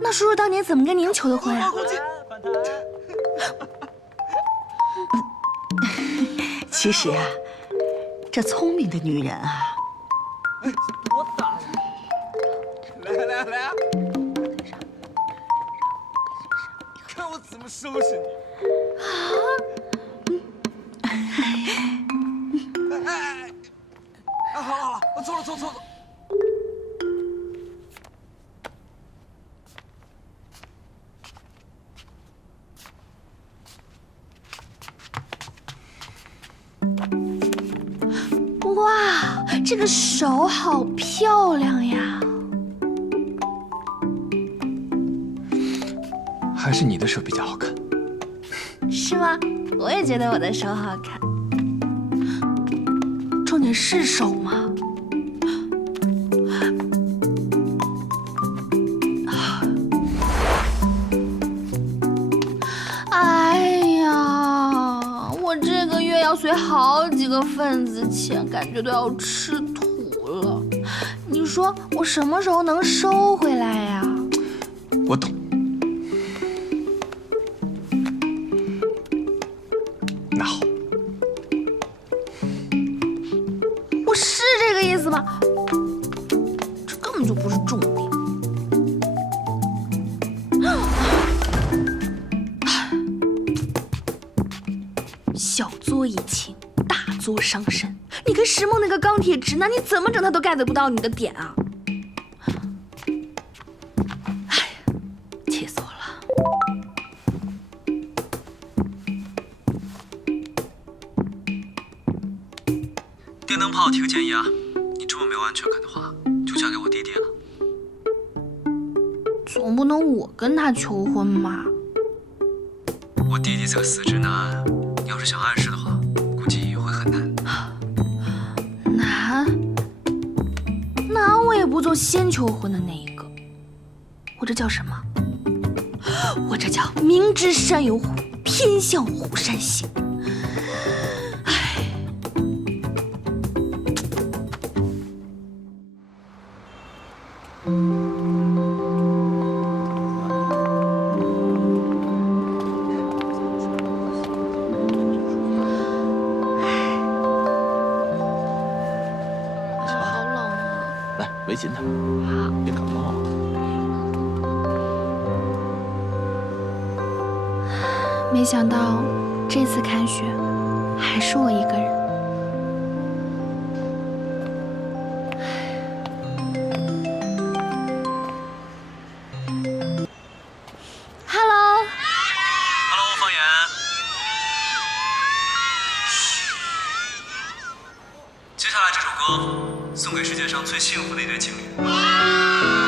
那叔叔当年怎么跟您求的婚啊？其实啊，这聪明的女人啊，多大？来来来，看我怎么收拾你！啊！哎哎哎！好了好了，我走了走走走。哇，这个手好漂亮呀！还是你的手比较好看。是吗？我也觉得我的手好看。重点是手吗？随好几个份子钱，感觉都要吃土了。你说我什么时候能收回来呀？我懂。小作怡情，大作伤身。你跟石梦那个钢铁直男，你怎么整他都 get 不到你的点啊！哎呀，气死我了！电灯泡提个建议啊，你这么没有安全感的话，就嫁给我弟弟了。总不能我跟他求婚吧？我弟弟是个死直男，你要是想暗示先求婚的那一个。我这叫什么？我这叫明知山有虎，偏向虎山行。围紧他，好。别感冒啊。没想到这次开学还是我一个人。Hello，Hello，方言。嘘。接下来这首歌送给世界上最幸福的一对情侣。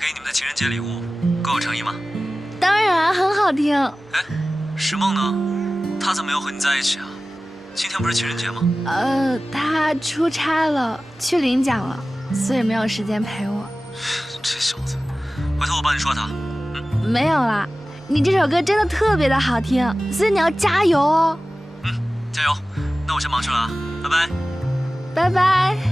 给你们的情人节礼物，够有诚意吗？当然很好听。哎，石梦呢？她怎么没有和你在一起啊？今天不是情人节吗？呃，他出差了，去领奖了，所以没有时间陪我。这小子，回头我帮你说他。嗯没有啦，你这首歌真的特别的好听，所以你要加油哦。嗯加油！那我先忙去了啊，拜拜。拜拜。